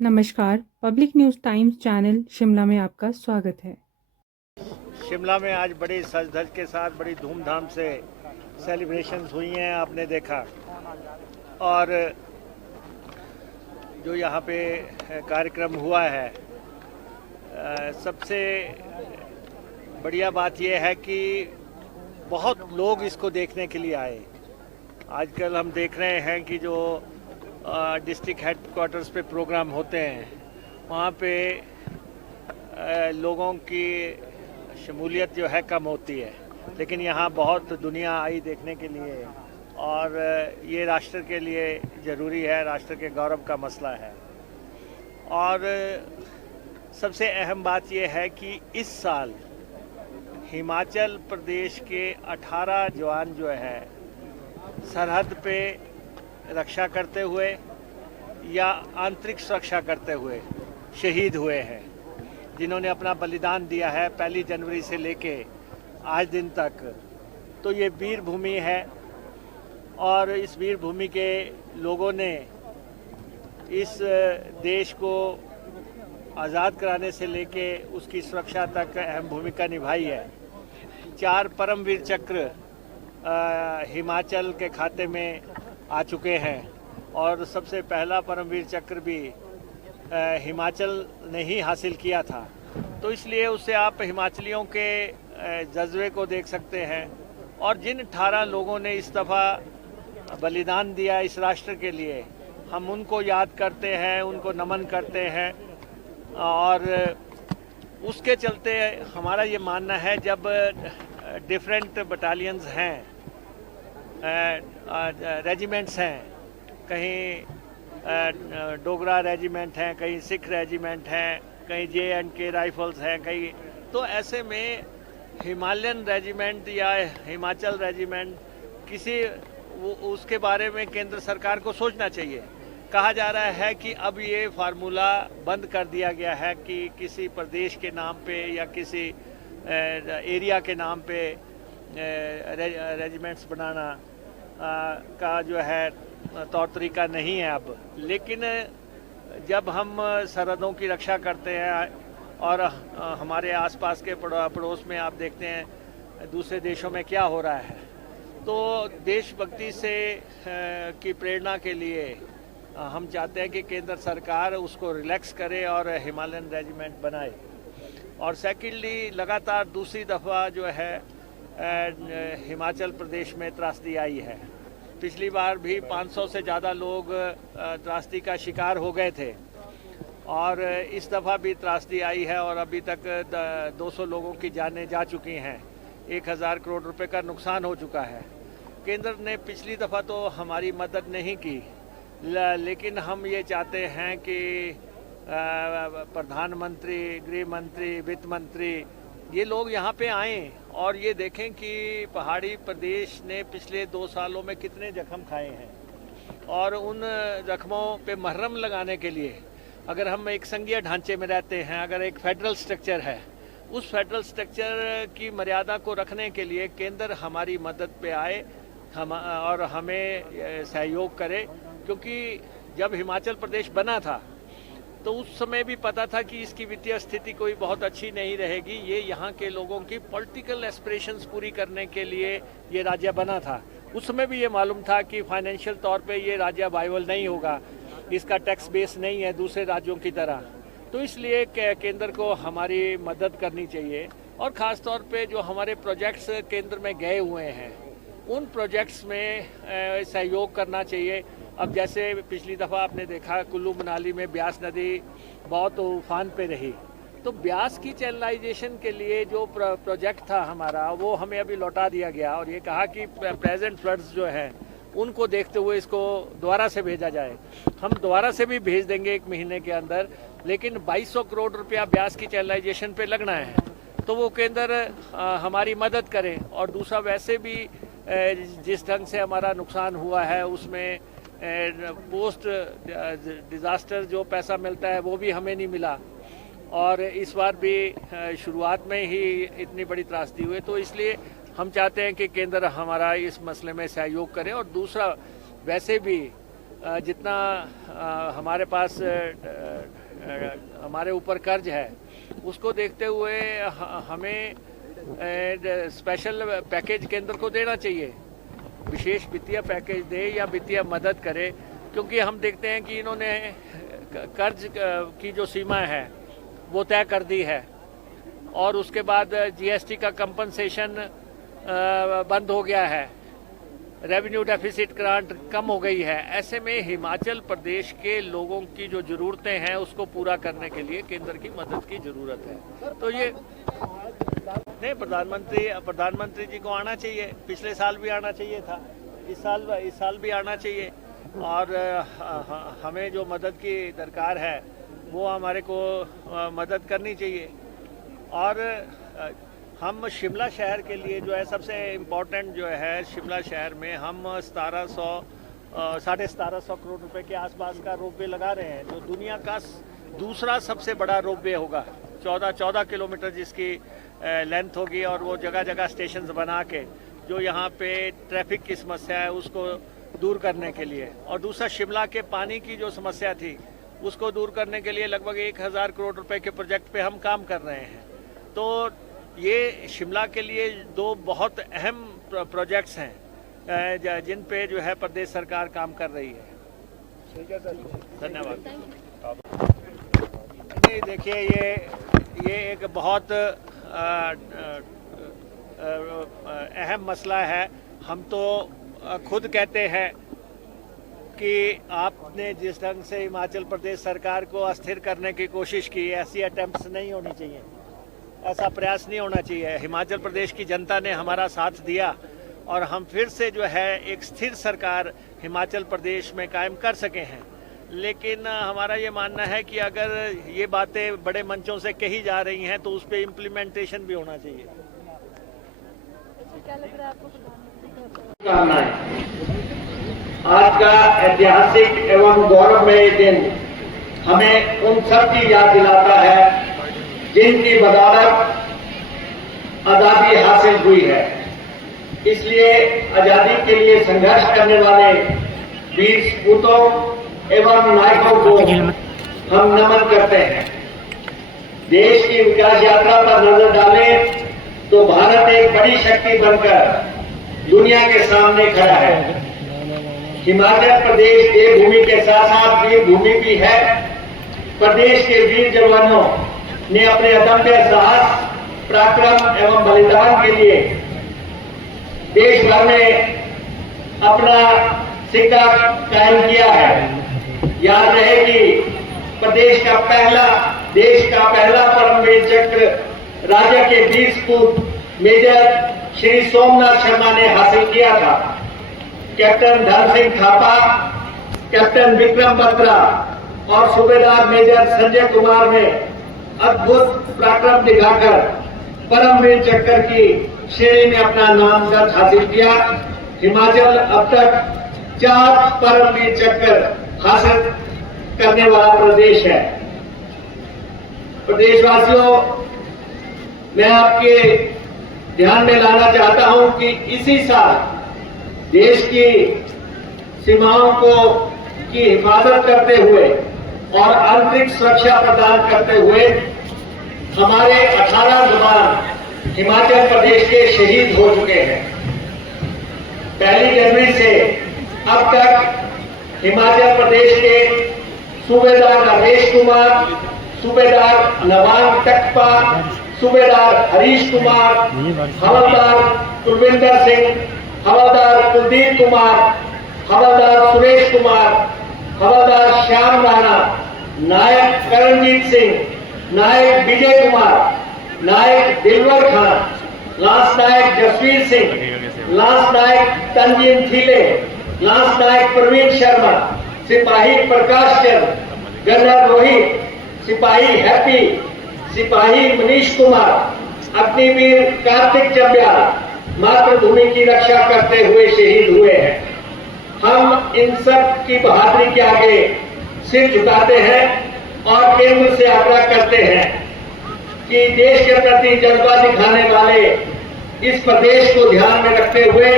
नमस्कार, public news times channel Shimla में आपका स्वागत है। शिमला में आज बड़ी सज धज के साथ बड़ी धूमधाम से सेलिब्रेशंस हुई हैं, आपने देखा। और जो यहाँ पे कार्यक्रम हुआ है, सबसे बढ़िया बात यह है कि बहुत लोग इसको देखने के लिए आए। आजकल हम देख रहे हैं कि जो डिस्ट्रिक्ट हेडक्वार्टर्स पे प्रोग्राम होते हैं, वहाँ पे लोगों की शमूलियत जो है कम होती है, लेकिन यहाँ बहुत दुनिया आई देखने के लिए, और ये राष्ट्र के लिए ज़रूरी है, राष्ट्र के गौरव का मसला है। और सबसे अहम बात यह है कि इस साल हिमाचल प्रदेश के 18 जवान जो है सरहद पे रक्षा करते हुए या आंतरिक सुरक्षा करते हुए शहीद हुए हैं, जिन्होंने अपना बलिदान दिया है 1 जनवरी से लेके आज दिन तक। तो ये वीर भूमि है, और इस वीर भूमि के लोगों ने इस देश को आज़ाद कराने से लेके उसकी सुरक्षा तक अहम भूमिका निभाई है। 4 परमवीर चक्र हिमाचल के खाते में आ चुके हैं, और सबसे पहला परमवीर चक्र भी हिमाचल ने ही हासिल किया था। तो इसलिए उससे आप हिमाचलियों के जज्बे को देख सकते हैं। और जिन 18 लोगों ने इस दफ़ा बलिदान दिया इस राष्ट्र के लिए, हम उनको याद करते हैं, उनको नमन करते हैं। और उसके चलते हमारा ये मानना है, जब डिफरेंट बटालियंस हैं, रेजिमेंट्स हैं, कहीं डोगरा रेजिमेंट हैं, कहीं सिख रेजिमेंट हैं, कहीं JNK राइफल्स हैं, कहीं, तो ऐसे में हिमालयन रेजिमेंट या हिमाचल रेजिमेंट किसी उसके बारे में केंद्र सरकार को सोचना चाहिए। कहा जा रहा है कि अब ये फार्मूला बंद कर दिया गया है कि किसी प्रदेश के नाम पे या किसी एरिया के नाम पे रेजिमेंट्स बनाना का जो है तौर तरीका नहीं है अब। लेकिन जब हम सरहदों की रक्षा करते हैं, और हमारे आसपास के पड़ोस में आप देखते हैं दूसरे देशों में क्या हो रहा है, तो देशभक्ति से की प्रेरणा के लिए हम चाहते हैं कि केंद्र सरकार उसको रिलैक्स करे और हिमालयन रेजिमेंट बनाए। और सेकेंडली, लगातार दूसरी दफ़ा जो है हिमाचल प्रदेश में त्रासदी आई है। पिछली बार भी 500 से ज़्यादा लोग त्रासदी का शिकार हो गए थे, और इस दफ़ा भी त्रासदी आई है, और अभी तक 200 लोगों की जानें जा चुकी हैं। 1000 करोड़ रुपए का नुकसान हो चुका है। केंद्र ने पिछली दफ़ा तो हमारी मदद नहीं की, लेकिन हम ये चाहते हैं कि प्रधानमंत्री, गृह मंत्री, वित्त मंत्री, ये लोग यहाँ पे आएँ और ये देखें कि पहाड़ी प्रदेश ने पिछले 2 सालों में कितने जख्म खाए हैं, और उन जख्मों पे मरहम लगाने के लिए अगर हम एक संघीय ढांचे में रहते हैं, अगर एक फेडरल स्ट्रक्चर है, उस फेडरल स्ट्रक्चर की मर्यादा को रखने के लिए केंद्र हमारी मदद पे आए, और हमें सहयोग करे। क्योंकि जब हिमाचल प्रदेश बना था तो उस समय भी पता था कि इसकी वित्तीय स्थिति कोई बहुत अच्छी नहीं रहेगी। ये यहाँ के लोगों की पॉलिटिकल एस्पिरेशंस पूरी करने के लिए ये राज्य बना था। उस समय भी ये मालूम था कि फाइनेंशियल तौर पे ये राज्य वाइबल नहीं होगा, इसका टैक्स बेस नहीं है दूसरे राज्यों की तरह। तो इसलिए केंद्र को हमारी मदद करनी चाहिए, और ख़ास तौर पे जो हमारे प्रोजेक्ट्स केंद्र में गए हुए हैं, उन प्रोजेक्ट्स में सहयोग करना चाहिए। अब जैसे पिछली दफ़ा आपने देखा कुल्लू मनाली में ब्यास नदी बहुत उफान पे रही, तो ब्यास की चैनलाइजेशन के लिए जो प्रोजेक्ट था हमारा, वो हमें अभी लौटा दिया गया, और ये कहा कि प्रेजेंट फ्लड्स जो हैं उनको देखते हुए इसको दोबारा से भेजा जाए। हम दोबारा से भी भेज देंगे 1 महीने के अंदर, लेकिन 2200 करोड़ रुपया ब्यास की चैनलाइजेशन पे लगना है, तो वो केंद्र हमारी मदद करे। और दूसरा, वैसे भी जिस ढंग से हमारा नुकसान हुआ है उसमें पोस्ट डिज़ास्टर जो पैसा मिलता है वो भी हमें नहीं मिला, और इस बार भी शुरुआत में ही इतनी बड़ी त्रासदी हुई। तो इसलिए हम चाहते हैं कि केंद्र हमारा इस मसले में सहयोग करे। और दूसरा, वैसे भी जितना हमारे पास हमारे ऊपर कर्ज है, उसको देखते हुए हमें स्पेशल पैकेज केंद्र को देना चाहिए, विशेष वित्तीय पैकेज दे या वित्तीय मदद करे, क्योंकि हम देखते हैं कि इन्होंने कर्ज की जो सीमा है वो तय कर दी है और उसके बाद जीएसटी का कंपनसेशन बंद हो गया है, रेवेन्यू डेफिसिट ग्रांट कम हो गई है। ऐसे में हिमाचल प्रदेश के लोगों की जो ज़रूरतें हैं उसको पूरा करने के लिए केंद्र की मदद की ज़रूरत है। तो ये नहीं, प्रधानमंत्री जी को आना चाहिए, पिछले साल भी आना चाहिए था, इस साल भी आना चाहिए और हमें जो मदद की दरकार है वो हमारे को मदद करनी चाहिए। और हम शिमला शहर के लिए जो है सबसे इम्पोर्टेंट जो है, शिमला शहर में हम 1750 करोड़ रुपए के आसपास का रोपवे लगा रहे हैं, जो दुनिया का दूसरा सबसे बड़ा रोपवे होगा। 14 किलोमीटर जिसकी लेंथ होगी और वो जगह जगह स्टेशन बना के जो यहाँ पे ट्रैफिक की समस्या है उसको दूर करने के लिए, और दूसरा शिमला के पानी की जो समस्या थी उसको दूर करने के लिए लगभग 1000 करोड़ रुपए के प्रोजेक्ट पे हम काम कर रहे हैं। तो ये शिमला के लिए दो बहुत अहम प्रोजेक्ट्स हैं जिन पे जो है प्रदेश सरकार काम कर रही है। ठीक है सर, धन्यवाद। नहीं, देखिए ये एक बहुत अहम मसला है। हम तो खुद कहते हैं कि आपने जिस ढंग से हिमाचल प्रदेश सरकार को अस्थिर करने की कोशिश की, ऐसी अटेम्प्ट्स नहीं होनी चाहिए, ऐसा प्रयास नहीं होना चाहिए। हिमाचल प्रदेश की जनता ने हमारा साथ दिया और हम फिर से जो है एक स्थिर सरकार हिमाचल प्रदेश में कायम कर सके हैं। लेकिन हमारा ये मानना है कि अगर ये बातें बड़े मंचों से कही जा रही हैं तो उस पर इम्प्लीमेंटेशन भी होना चाहिए। क्या लग रहा है आपको? आज का ऐतिहासिक एवं गौरवमय दिन हमें उन सब की याद दिलाता है जिनकी बदौलत आजादी हासिल हुई है। इसलिए आजादी के लिए संघर्ष करने वाले वीर सपूतों एवं नायकों को हम नमन करते हैं। देश की विकास यात्रा पर नजर डालें तो भारत एक बड़ी शक्ति बनकर दुनिया के सामने खड़ा है। हिमाचल प्रदेश देवभूमि के साथ साथ वीर भूमि भी है। प्रदेश के वीर जवानों ने अपने अदम्य साहस, पराक्रम एवं बलिदान के लिए देश भर में अपना सिक्का कायम किया है। याद रहे कि देश का पहला परमवीर चक्र राज्य के वीर सपूत मेजर श्री सोमनाथ शर्मा ने हासिल किया था। कैप्टन धन सिंह थापा, कैप्टन विक्रम बत्रा और सूबेदार मेजर संजय कुमार ने अद्भुत पराक्रम दिखाकर परमवीर चक्र की श्रेणी में अपना नाम दर्ज हासिल किया। हिमाचल अब तक 4 परमवीर चक्र हासिल करने वाला प्रदेश है। प्रदेशवासियों, मैं आपके ध्यान में लाना चाहता हूं कि इसी साल देश की सीमाओं की हिफाजत करते हुए और आंतरिक सुरक्षा प्रदान करते हुए हमारे 18 जवान हिमाचल प्रदेश के शहीद हो चुके हैं। 1 जनवरी से अब तक हिमाचल प्रदेश के सूबेदार नरेश कुमार, सूबेदार नवान टकपा, सूबेदार हरीश कुमार, हवलदार कुलविंदर सिंह, हवलदार कुलदीप कुमार, हवलदार सुरेश कुमार, हवलदार श्याम राणा, नायक करणजीत सिंह, नायक विजय कुमार, नायक दिलवर खान, लांस नायक जसवीर सिंह, लांस नायक तंजीम थीले, लांस नायक प्रवीण शर्मा, सिपाही प्रकाश चंद, गनर रोहित, सिपाही हैप्पी, सिपाही मनीष कुमार, अग्निवीर कार्तिक चंबियाल मातृभूमि की रक्षा करते हुए शहीद हुए हैं। हम इन सब की बहादुरी के आगे सिर झुकाते हैं और केंद्र से आग्रह करते हैं कि देश के प्रति जज्बा दिखाने वाले इस प्रदेश को ध्यान में रखते हुए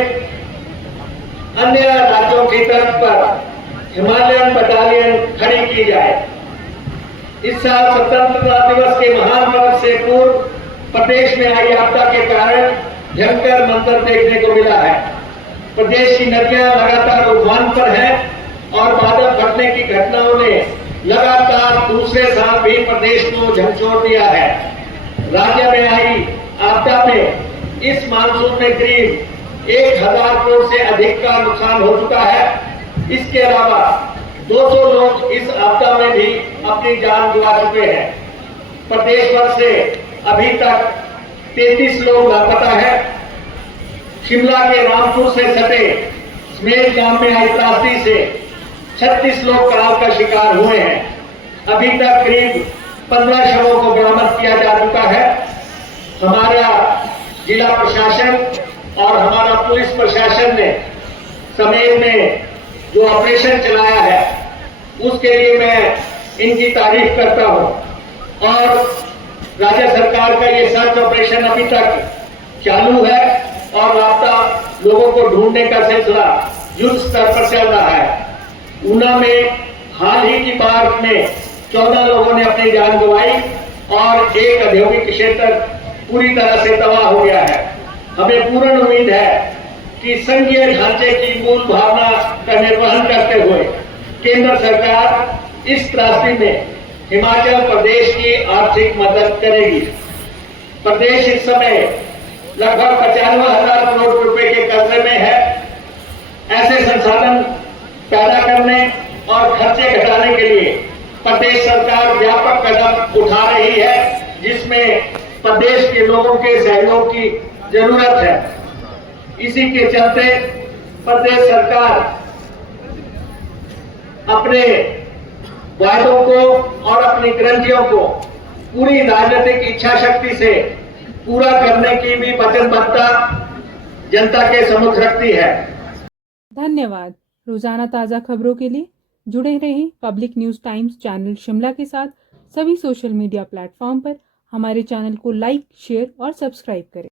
अन्य राज्यों की तर्ज पर हिमालयन बटालियन खड़ी की जाए। इस साल स्वतंत्रता दिवस के महान पर्व से पूर्व प्रदेश में आई आपदा के कारण भयंकर मंजर देखने को मिला है। प्रदेश की नदियां लगातार उफान पर हैं और बादल फटने की घटनाओं ने लगातार दूसरे साल भी प्रदेश को झकझोर दिया है। राज्य में आई आपदा में इस मानसून में करीब 1000 करोड़ से अधिक का नुकसान हो चुका है। इसके अलावा 200 लोग इस आपदा में भी अपनी जान गंवा चुके हैं। प्रदेश भर से अभी तक 33 लोग लापता है। शिमला के रामपुर से सटे स्मेर गांव में आई त्रासदी से 36 लोग कराल का शिकार हुए हैं। अभी तक करीब 15 शवों को बरामद किया जा चुका है। हमारा जिला प्रशासन और हमारा पुलिस प्रशासन ने समेत में जो ऑपरेशन चलाया है उसके लिए मैं इनकी तारीफ करता हूं। और राज्य सरकार का ये सर्च ऑपरेशन अभी तक चालू है और लापता लोगों को ढूंढने का सिलसिला युद्ध स्तर पर चल रहा है। ऊना में हाल ही की बार में 14 लोगों ने अपनी जान गंवाई और एक औद्योगिक क्षेत्र पूरी तरह से तबाह हो गया है। हमें पूर्ण उम्मीद है कि संघीय ढांचे की मूल भावना का निर्वहन करते हुए केंद्र सरकार इस त्रासदी में हिमाचल प्रदेश की आर्थिक मदद करेगी। प्रदेश इस समय लगभग 95,000 करोड़ रुपए के कर्जे में है। ऐसे संसाधन पैदा करने और खर्चे घटाने के लिए प्रदेश सरकार व्यापक कदम उठा रही है, जिसमें प्रदेश के लोगों के सहयोग की जरूरत है। इसी के चलते प्रदेश सरकार अपने वायदों को और अपनी गारंटियों को पूरी राजनीतिक इच्छा शक्ति से पूरा करने की भी वचनबद्धता जनता के सम्मुख रखती है। धन्यवाद। रोजाना ताज़ा खबरों के लिए जुड़े रहें public news times channel Shimla के साथ सभी सोशल मीडिया प्लेटफॉर्म पर। हमारे चैनल को लाइक, शेयर और सब्सक्राइब करें।